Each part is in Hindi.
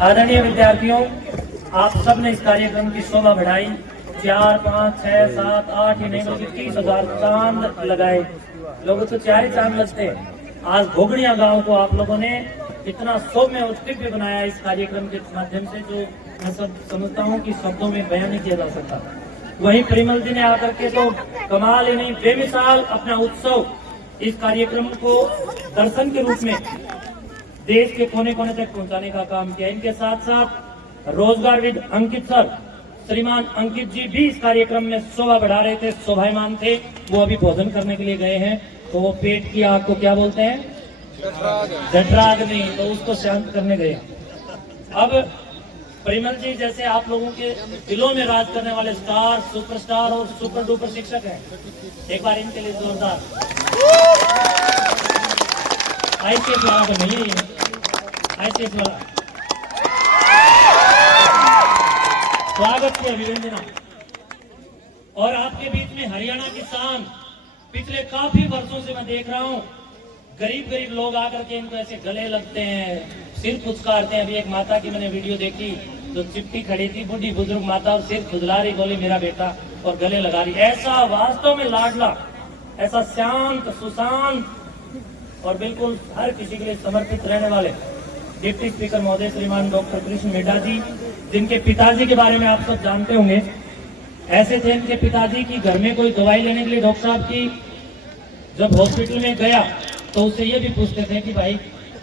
आदरणीय विद्यार्थियों, आप सब ने इस कार्यक्रम की शोभा बढ़ाई। 4, 5, 6, 7, 8 ही नहीं बल्कि 30,000 चांद लगाए। लोगों तो 4 ही चांद लगते हैं। आज घोगड़िया गांव को आप लोगों ने इतना सौम्य और दिव्य बनाया इस कार्यक्रम के माध्यम से, जो मैं समझता हूँ कि शब्दों में बयान नहीं किया जा सकता। वहीं परिमल जी ने आकर के तो कमाल ही नहीं, बेमिसाल अपना उत्सव इस कार्यक्रम को दर्शन के रूप में देश के कोने कोने तक पहुंचाने का काम किया। इनके साथ साथ रोजगारविद अंकित सर, श्रीमान अंकित जी भी इस कार्यक्रम में शोभा बढ़ा रहे थे, शोभायमान थे। वो अभी भोजन करने के लिए गए हैं, तो वो पेट की आग को क्या बोलते हैं, जठराग नहीं, तो उसको शांत करने गए। अब परिमल जी जैसे आप लोगों के दिलों में राज करने वाले स्टार, सुपरस्टार और सुपर डुपर शिक्षक हैं। एक बार इनके लिए जोरदार आईसीएस वाला तो नहीं है, आईसीएस वाला स्वागत की अभिनंदना। और आपके बीच में हरियाणा की शान, पिछले काफी वर्षों से मैं देख रहा हूँ, गरीब लोग आकर के इनको ऐसे गले लगते हैं, सिर खुचकारते हैं। अभी एक माता की मैंने वीडियो देखी, जो चिपटी खड़ी थी, बुढ़ी बुजुर्ग माता, और सिर खुजला रही, बोली मेरा बेटा, और गले लगा रही। ऐसा वास्तव में लाडला, ऐसा शांत, सुशांत और बिल्कुल हर किसी के लिए समर्पित रहने वाले डिप्टी स्पीकर महोदय श्रीमान डॉक्टर कृष्ण मिड्ढा जी, जिनके पिताजी के बारे में आप सब जानते होंगे। ऐसे थे इनके पिताजी की घर में कोई दवाई लेने के लिए डॉक्टर साहब की जब हॉस्पिटल में गया तो उससे ये भी पूछते थे कि भाई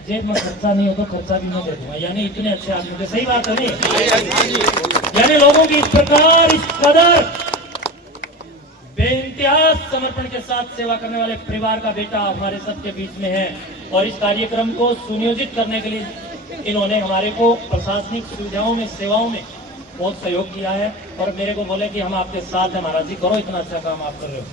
जेब में खर्चा नहीं हो तो खर्चा भी मैं दे दूंगा। यानी इतने अच्छे आदमी थे। सही बात है नहीं? यानी लोगों की इस प्रकार, इस कदर, बेइंतहा समर्पण के साथ सेवा करने वाले परिवार का बेटा हमारे सबके बीच में है। और इस कार्यक्रम को सुनियोजित करने के लिए इन्होंने हमारे को प्रशासनिक सुविधाओं में, सेवाओं में बहुत सहयोग किया है। और मेरे को बोले कि हम आपके साथ हैं महाराज जी, करो, इतना अच्छा काम आप कर रहे हो।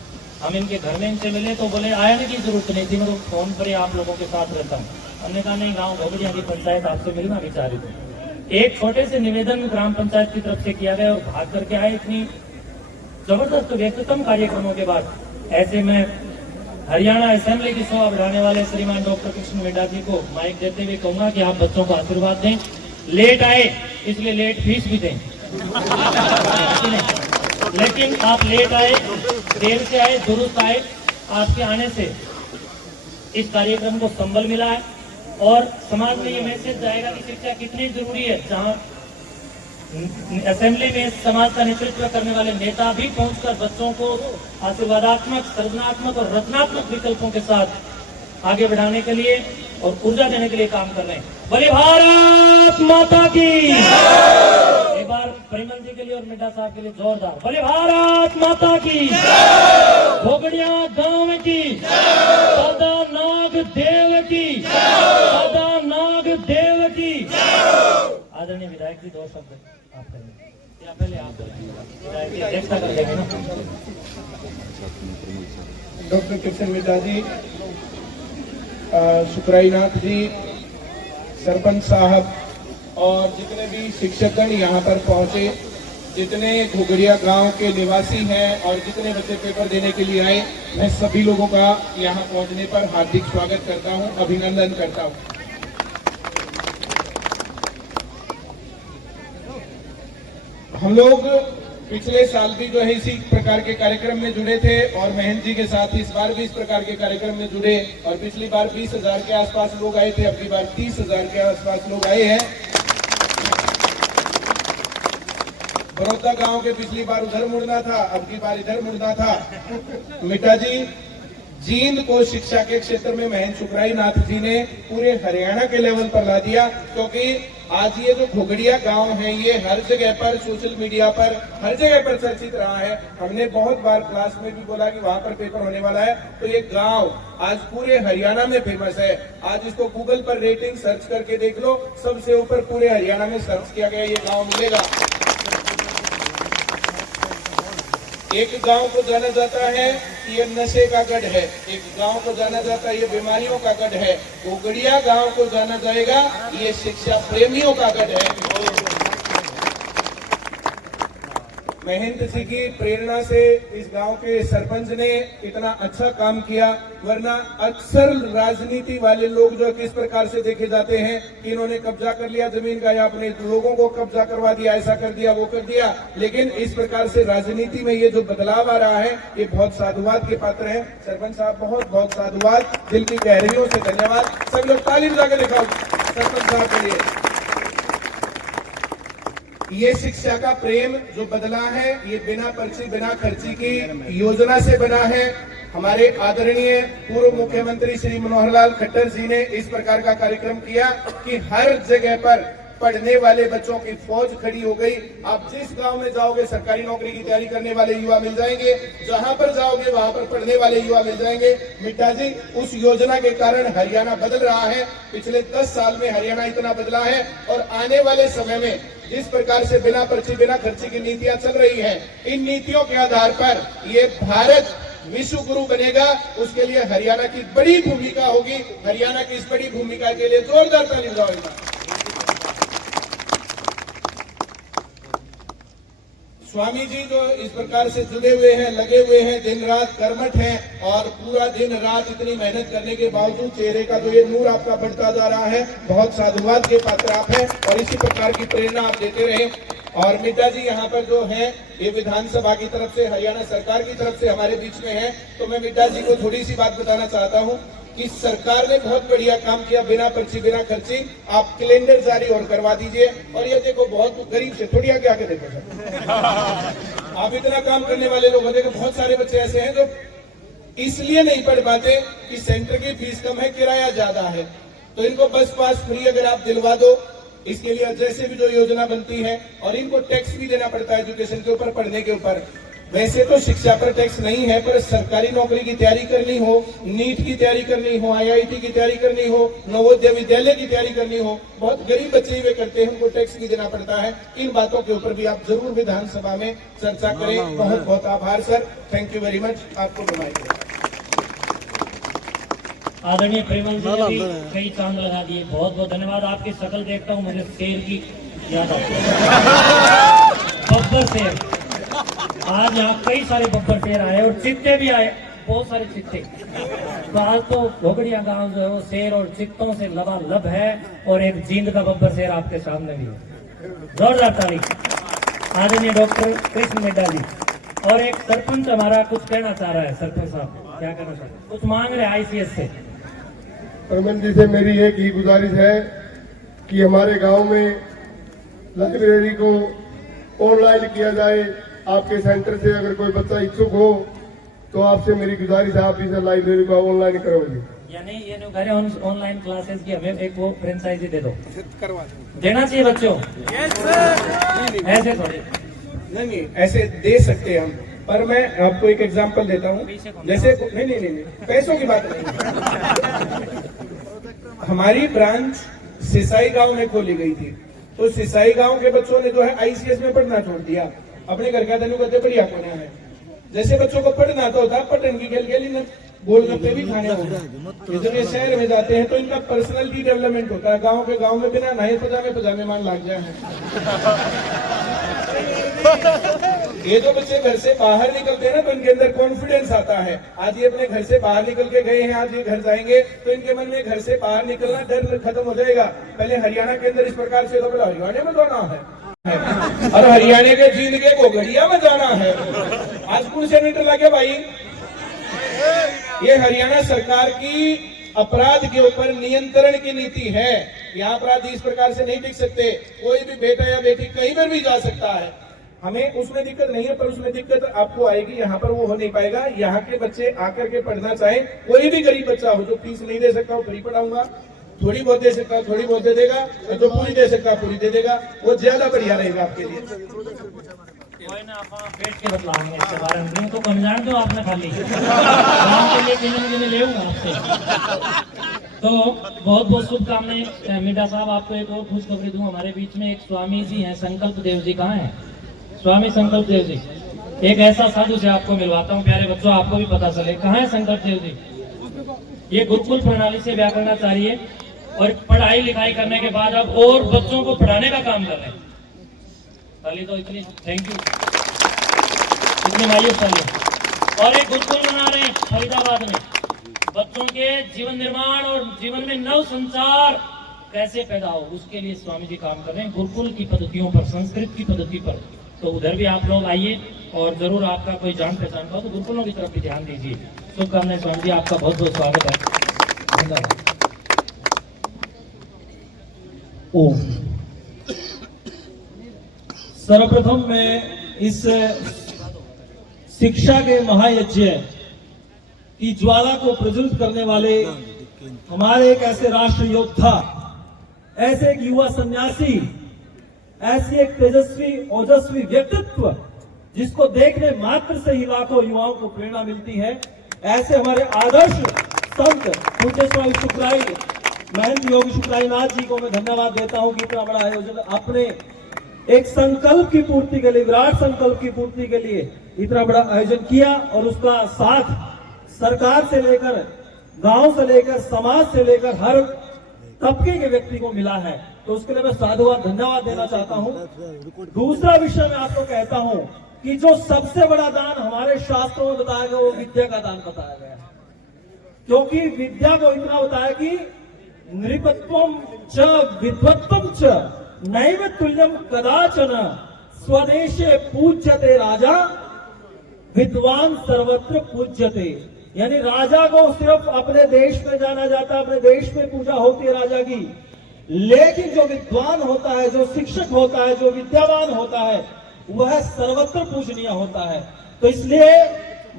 हम इनके घर में इनसे मिले तो बोले आने की जरूरत नहीं थी, मैं तो फोन पर ही आप लोगों के साथ रहता हूँ। हमने कहा नहीं, गाँव घोगड़िया की पंचायत आपसे मिलना भी चाह रही थी। एक छोटे से निवेदन ग्राम पंचायत की तरफ से किया गया और भाग करके आए। इतनी जबरदस्त व्यक्तित्व कार्यक्रमों के बाद ऐसे में हरियाणा असेंबली की शोभा बढ़ाने वाले श्रीमान डॉक्टर कृष्ण मिड्ढा जी को माइक देते हुए कहूंगा कि आप बच्चों को आशीर्वाद दें। लेट आए इसलिए लेट फीस भी दें, लेकिन आप लेट आए, देर से आए, दुरुस्त आए, आपके आने से इस कार्यक्रम को संबल मिला है। और समाज में ये मैसेज जाएगा कि शिक्षा कितनी जरूरी है। जहां असेंबली में समाज का नेतृत्व करने वाले नेता भी पहुंचकर बच्चों को आशीर्वादात्मक, सृजनात्मक और रचनात्मक विकल्पों के साथ आगे बढ़ाने के लिए और ऊर्जा देने के लिए काम कर रहे हैं। बोले भारत माता की। एक बार परिमल जी के लिए और मिड्ढा साहब के लिए जोरदार बोले भारत माता की। घोगड़िया गांव की, दादा नाग देव की, दादा नाग देव की। आदरणीय विधायक जी, 2 शब्द आप करेंगे या पहले आप विधायक की अध्यक्षता कर देंगे ना? डॉक्टर कृष्ण मिड्ढा जी, सुखराईनाथ जी, सरपंच साहब और जितने भी शिक्षकगण यहाँ पर पहुंचे, जितने घोगड़िया गांव के निवासी हैं और जितने बच्चे पेपर देने के लिए आए, मैं सभी लोगों का यहाँ पहुंचने पर हार्दिक स्वागत करता हूँ, अभिनंदन करता हूँ। हम लोग पिछले साल भी जो है इसी प्रकार के कार्यक्रम में जुड़े थे और महंत जी के साथ इस बार भी इस प्रकार के कार्यक्रम में जुड़े। और पिछली बार 20,000 के आसपास लोग आए थे, अब की बार 30,000 के आसपास लोग आए हैं। बड़ौदा गांव के पिछली बार उधर मुड़ना था, अब की बार इधर मुड़ना था। मिड्ढा जी, जींद को शिक्षा के क्षेत्र में महंत सुखराईनाथ जी ने पूरे हरियाणा के लेवल पर ला दिया। क्योंकि आज ये जो घोगड़िया गांव है, ये हर जगह पर, सोशल मीडिया पर, हर जगह पर चर्चित रहा है। हमने बहुत बार क्लास में भी बोला कि वहां पर पेपर होने वाला है, तो ये गांव आज पूरे हरियाणा में फेमस है। आज इसको गूगल पर रेटिंग सर्च करके देख लो, सबसे ऊपर पूरे हरियाणा में सर्च किया गया ये गाँव मिलेगा। एक गांव को जाना जाता है कि ये नशे का गढ़ है, एक गांव को जाना जाता है ये बीमारियों का गढ़ है। घोगड़िया गांव को जाना जाएगा ये शिक्षा प्रेमियों का गढ़ है। महंत जी की प्रेरणा से इस गांव के सरपंच ने इतना अच्छा काम किया, वरना अक्सर राजनीति वाले लोग जो किस प्रकार से देखे जाते हैं कि इन्होंने कब्जा कर लिया जमीन का या अपने लोगों को कब्जा करवा दिया, ऐसा कर दिया वो कर दिया। लेकिन इस प्रकार से राजनीति में ये जो बदलाव आ रहा है ये बहुत साधुवाद के पात्र है। सरपंच साहब बहुत बहुत साधुवाद, दिल की गहराइयों से धन्यवाद। सब लोग ताली बजाकर दिखाओ सरपंच साहब के लिए। ये शिक्षा का प्रेम जो बदला है ये बिना पर्ची बिना खर्ची की योजना से बना है। हमारे आदरणीय पूर्व मुख्यमंत्री श्री मनोहर लाल खट्टर जी ने इस प्रकार का कार्यक्रम किया कि हर जगह पर पढ़ने वाले बच्चों की फौज खड़ी हो गई। आप जिस गांव में जाओगे सरकारी नौकरी की तैयारी करने वाले युवा मिल जाएंगे, जहां पर जाओगे वहां पर पढ़ने वाले युवा मिल जाएंगे। मिट्टा जी, उस योजना के कारण हरियाणा बदल रहा है। पिछले 10 साल में हरियाणा इतना बदला है और आने वाले समय में जिस प्रकार से बिना पर्ची बिना खर्ची की नीतियां चल रही हैं, इन नीतियों के आधार पर ये भारत विश्व गुरु बनेगा। उसके लिए हरियाणा की बड़ी भूमिका होगी। हरियाणा की इस बड़ी भूमिका के लिए जोरदार ताली बजाओ। स्वामी जी जो इस प्रकार से जुड़े हुए हैं, लगे हुए हैं, दिन रात कर्मठ हैं और पूरा दिन रात इतनी मेहनत करने के बावजूद चेहरे का तो ये नूर आपका बढ़ता जा रहा है। बहुत साधुवाद के पात्र आप हैं और इसी प्रकार की प्रेरणा आप देते रहे। और मिट्टा जी यहाँ पर जो है ये विधानसभा की तरफ से, हरियाणा सरकार की तरफ से हमारे बीच में है। तो मैं मिट्टा जी को थोड़ी सी बात बताना चाहता हूँ कि सरकार ने बहुत बढ़िया काम किया। बिना पर्ची बिना खर्ची आप कैलेंडर जारी और करवा दीजिए। और ये देखो बहुत गरीब से थोड़ी आगे आके देखो सर, आप इतना काम करने वाले लोग देखो, बहुत सारे बच्चे ऐसे हैं जो इसलिए नहीं पढ़ पाते कि सेंटर की फीस कम है, किराया ज्यादा है। तो इनको बस पास फ्री अगर आप दिलवा दो, इसके लिए जैसे भी जो योजना बनती है, और इनको टैक्स भी देना पड़ता है एजुकेशन के ऊपर, पढ़ने के ऊपर। वैसे तो शिक्षा पर टैक्स नहीं है, पर सरकारी नौकरी की तैयारी करनी हो, नीट की तैयारी करनी हो, IIT की तैयारी करनी हो, नवोदय विद्यालय की तैयारी करनी हो, बहुत गरीब बच्चे वे करते हैं, उनको टैक्स भी देना पड़ता है। इन बातों के ऊपर भी आप जरूर विधानसभा में चर्चा करें। बहुत बहुत आभार sir, thank you very much. आपको बधाई। आदरणीय प्रेमल जी ने भी कई चांद लगा दिए, बहुत बहुत धन्यवाद। आपकी शकल देखता हूँ मुझे शेर की याद आती है, बब्बर शेर। आज यहाँ कई सारे बब्बर शेर आए और चित्ते भी आए, बहुत सारे चित्ते। तो आज तो घोगड़िया गांव जो है वो शेर और चित्तों से लबालब है और एक जींद का बब्बर शेर आपके सामने भी है। जोरदार ताली। आदरणीय डॉक्टर कृष्ण मिड्डा जी। और एक सरपंच हमारा कुछ कहना चाह रहा है। सरपंच साहब क्या कहना चाहते हैं? कुछ मांग रहे ICS से। परमन जी से मेरी एक ही गुजारिश है कि हमारे गांव में लाइब्रेरी को ऑनलाइन किया जाए। आपके सेंटर से अगर कोई बच्चा इच्छुक हो तो आपसे मेरी गुजारिश है, आप इस लाइब्रेरी को ऑनलाइन करवाइए। यानी ये जो कह रहे हैं ऑनलाइन क्लासेस की हमें एक वो फ्रेंचाइजी दे दो, देना चाहिए बच्चों। ऐसे थोड़ी नहीं, ऐसे दे सकते हैं हम, पर मैं आपको एक एग्जांपल देता हूँ। जैसे नहीं, पैसों की बात नहीं। हमारी ब्रांच सिसाई गांव में खोली गई थी, तो सिसाई गांव के बच्चों ने जो है ICS में पढ़ना छोड़ दिया। अपने घर का धनु कहते बढ़िया कोने है। जैसे बच्चों को पढ़ना तो होता, पटन की खेल खेली, गोलगप्पे भी खाने होगा। जब ये शहर में जाते हैं तो इनका पर्सनैलिटी डेवलपमेंट होता है। गाँव के गाँव में बिना नए पजामे मान लग जाए। ये जो बच्चे घर से बाहर निकलते हैं ना तो इनके अंदर कॉन्फिडेंस आता है। आज ये अपने घर से बाहर निकल के गए हैं, आज ये घर जाएंगे तो इनके मन में घर से बाहर निकलना डर खत्म हो जाएगा। पहले हरियाणा के अंदर इस प्रकार से तो बोला हरियाणा में जाना है और हरियाणा के जींद के घोगड़िया में जाना है। आज कौन सेनेटर लगे भाई? ये हरियाणा सरकार की अपराध के ऊपर नियंत्रण की नीति है। यहाँ अपराधी इस प्रकार से नहीं टिक सकते। कोई भी बेटा या बेटी कहीं पर भी जा सकता है। हमें उसमें दिक्कत नहीं है, पर उसमें दिक्कत आपको आएगी। यहाँ पर वो हो नहीं पाएगा। यहाँ के बच्चे आकर के पढ़ना चाहे, कोई भी गरीब बच्चा हो जो फीस नहीं दे सकता, वो फ्री पढ़ाऊंगा। थोड़ी बहुत दे सकता, थोड़ी बहुत दे देगा, और जो पूरी दे सकता पूरी दे देगा। वो ज्यादा बढ़िया रहेगा आपके लिए। कोई ना, आप बैठ के बतलाएंगे इसके बारे में। तो कम जान दो आपने खाली काम के लिए किन्ने ले आऊंगा। तो बहुत बहुत शुभकामनाएं। मिड्डा साहब, आपको एक और खुशखबरी दूं। हमारे बीच में एक स्वामी जी हैं, संकल्प देव जी। कहाँ हैं स्वामी संकल्प देव जी? एक ऐसा साधु से आपको मिलवाता हूँ प्यारे बच्चों, आपको भी पता चले कहाँ है संकल्प देव जी। ये गुरुकुल प्रणाली से व्याकरणाचार्य है और पढ़ाई लिखाई करने के बाद अब और बच्चों को पढ़ाने का काम कर रहे हैं। पहले तो इतनी थैंक यू। इतने मायूस वाले। और एक गुरुकुल बना रहे हैं फरीदाबाद में, बच्चों के जीवन निर्माण और जीवन में नव संचार कैसे पैदा हो, उसके लिए स्वामी जी काम कर रहे हैं गुरुकुल की पद्धतियों पर, संस्कृत की पद्धति पर। तो उधर भी आप लोग आइए और जरूर आपका कोई जान पहचान का हो तो गुरुकुलों की तरफ भी ध्यान दीजिए। शुभकामनाएं स्वामी जी, आपका बहुत बहुत स्वागत है। धन्यवाद। ओम। सर्वप्रथम मैं इस शिक्षा के महायज्ञ की ज्वाला को प्रज्वलित करने वाले हमारे एक ऐसे राष्ट्र योद्धा, ऐसे एक युवा सन्यासी, ऐसी एक तेजस्वी ओजस्वी व्यक्तित्व जिसको देखने मात्र से ही लाखों युवाओं को प्रेरणा मिलती है, ऐसे हमारे आदर्श संत पूज्य स्वामी शुक्राई महंत योगी शुक्राई नाथ जी को मैं धन्यवाद देता हूं कि इतना बड़ा आयोजन अपने एक संकल्प की पूर्ति के लिए, विराट संकल्प की पूर्ति के लिए इतना बड़ा आयोजन किया और उसका साथ सरकार से लेकर, गांव से लेकर, समाज से लेकर हर तबके के व्यक्ति को मिला है। तो उसके लिए मैं साधुवाद धन्यवाद देना चाहता हूं। दूसरा विषय मैं आपको कहता हूं कि जो सबसे बड़ा दान हमारे शास्त्रों में बताया गया वो विद्या का दान बताया गया है, क्योंकि विद्या को इतना बताया कि नृपत्वम च विद्वत्वम च नैव तुल्यम कदाचन स्वदेशे पूज्यते राजा विद्वान सर्वत्र पूज्यते। यानी राजा को सिर्फ अपने देश में जाना जाता है, अपने देश में पूजा होती है राजा की, लेकिन जो विद्वान होता है, जो शिक्षक होता है, जो विद्यावान होता है, वह सर्वत्र पूजनीय होता है। तो इसलिए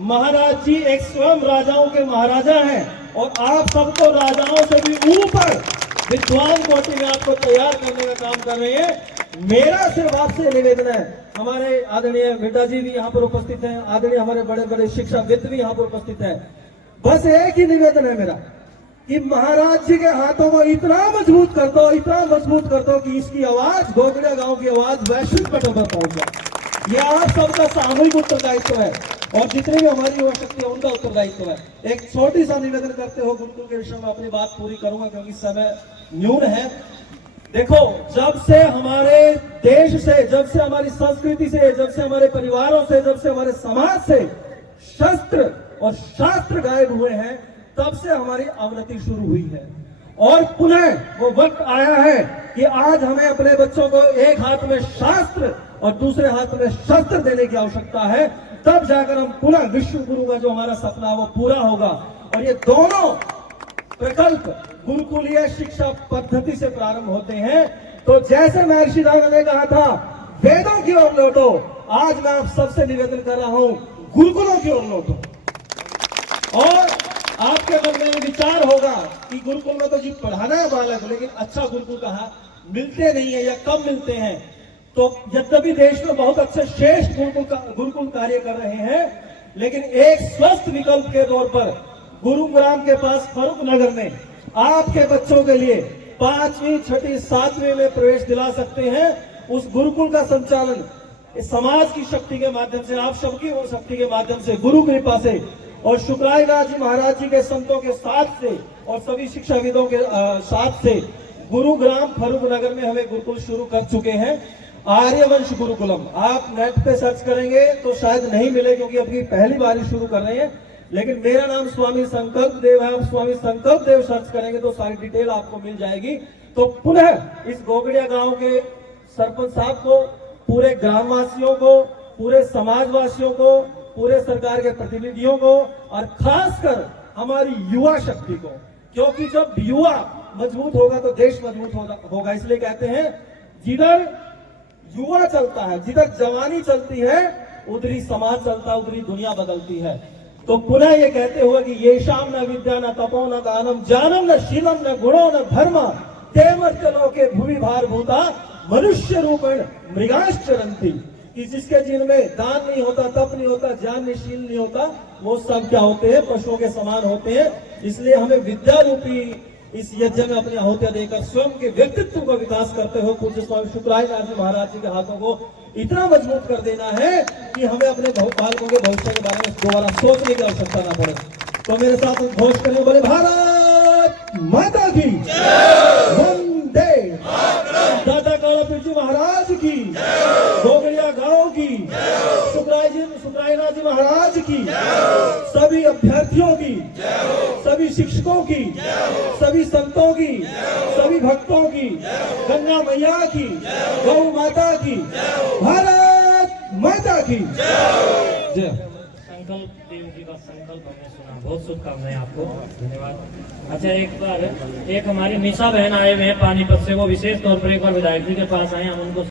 महाराज जी एक स्वयं राजाओं के महाराजा हैं और आप सबको राजाओं से भी ऊपर विद्वान कोटि में आपको तैयार करने का काम कर रहे हैं। मेरा सिर्फ आपसे निवेदन है, हमारे आदरणीय बेटा जी भी यहाँ पर उपस्थित हैं, आदरणीय हमारे बड़े बड़े शिक्षाविद भी यहाँ पर उपस्थित हैं, बस एक ही निवेदन है मेरा कि महाराज जी के हाथों को इतना मजबूत कर दो, इतना मजबूत कर दो कि इसकी आवाज, गोगड़िया गांव की आवाज वैश्विक पटल पर पहुंच जाए। ये आप सबका सामूहिक उत्तरदायित्व है और जितने भी हमारी युवा शक्ति है उनका उत्तरदायित्व है। एक छोटी सा निवेदन करते हो गुरुकुल के विषय में अपनी बात पूरी करूंगा क्योंकि समय न्यून है। देखो, जब से हमारे देश से, जब से हमारी संस्कृति से, जब से हमारे परिवारों से, जब से हमारे समाज से शस्त्र और शास्त्र गायब हुए हैं, तब से हमारी अवनति शुरू हुई है और पुनः वो वक्त आया है कि आज हमें अपने बच्चों को एक हाथ में शास्त्र और दूसरे हाथ में शस्त्र देने की आवश्यकता है। तब जाकर हम पुनः विश्व गुरु का जो हमारा सपना है वो पूरा होगा। और ये दोनों प्रकल्प गुरुकुलीय शिक्षा पद्धति से प्रारंभ होते हैं। तो जैसे महर्षि दाना ने कहा था वेदों की ओर लौटो, आज मैं आप सबसे निवेदन कर रहा हूं गुरुकुलों की ओर लौटो। और आपके मन में विचार होगा कि गुरुकुल में तो जी पढ़ाना है बालक, लेकिन अच्छा गुरुकुल कहाँ मिलते नहीं है या कम मिलते हैं। तो यद्यपि देश में बहुत अच्छे श्रेष्ठ गुरुकुल कार्य कर रहे हैं, लेकिन एक स्वस्थ विकल्प के तौर पर गुरुग्राम के पास फरूख नगर में आपके बच्चों के लिए 5वीं, 6ठी, 7वीं में प्रवेश दिला सकते हैं। उस गुरुकुल का संचालन समाज की शक्ति के माध्यम से, आप सबकी वो शक्ति के माध्यम से, गुरु कृपा से और शुक्राईनाथ जी महाराज जी के संतों के साथ से और सभी शिक्षाविदों के साथ से गुरुग्राम फरूख नगर में हमें गुरुकुल शुरू कर चुके हैं। आर्यवंश गुरुकुलम, आप नेट पे सर्च करेंगे तो शायद नहीं मिले क्योंकि अभी पहली बार ही शुरू कर रहे हैं, लेकिन मेरा नाम स्वामी संकल्प देव है। आप स्वामी संकल्प देव सर्च करेंगे तो सारी डिटेल आपको मिल जाएगी। तो पुनः इस गोगड़िया गांव के सरपंच साहब को, पूरे ग्रामवासियों को, पूरे समाजवासियों को, पूरे सरकार के प्रतिनिधियों को और खासकर हमारी युवा शक्ति को, क्योंकि जब युवा मजबूत होगा तो देश मजबूत होगा। इसलिए कहते हैं जिधर युवा चलता है, जिधर जवानी चलती है, उधरी समाज चलता है, उधरी दुनिया बदलती है। तो पुनः ये कहते हुए कि ये शाम न विद्या न तपो न दानम जानम न शीलम न गुणो न धर्म ते मर्त्यलों के भूमि भार भूता मनुष्य रूपण मृगाश्चरंती। कि जिसके जिनमें दान नहीं होता, तप नहीं होता, ज्ञान नहीं, शील नहीं होता, वो सब क्या होते हैं? पशुओं के समान होते हैं। इसलिए हमें विद्या रूपी इस यज्ञ में अपनी आहुतियां देकर स्वयं के व्यक्तित्व का विकास करते हुए पूज्य स्वामी शुक्राईनाथ जी महाराज जी के हाथों को इतना मजबूत कर देना है कि हमें अपने बालकों के भविष्य के बारे में दोबारा सोचने की आवश्यकता न पड़े। तो मेरे साथ घोष करें, बोले भारत माता की वंदे, दादा काला पीर जी महाराज की, गोगड़िया गांव की, शुक्राईनाथ की, सभी अभ्यर्थियों की, सभी शिक्षकों की, सभी संतों की, सभी भक्तों की, गंगा मैया की, गौ माता की, भारत माता की जय। संकल्प देव जी का संकल्प हमने सुना, बहुत शुभकामनाएं आपको, धन्यवाद। अच्छा, एक हमारी निशा बहन आए हुए हैं पानीपत से, वो विशेष तौर पर एक बार विधायक जी के पास आए, हम उनको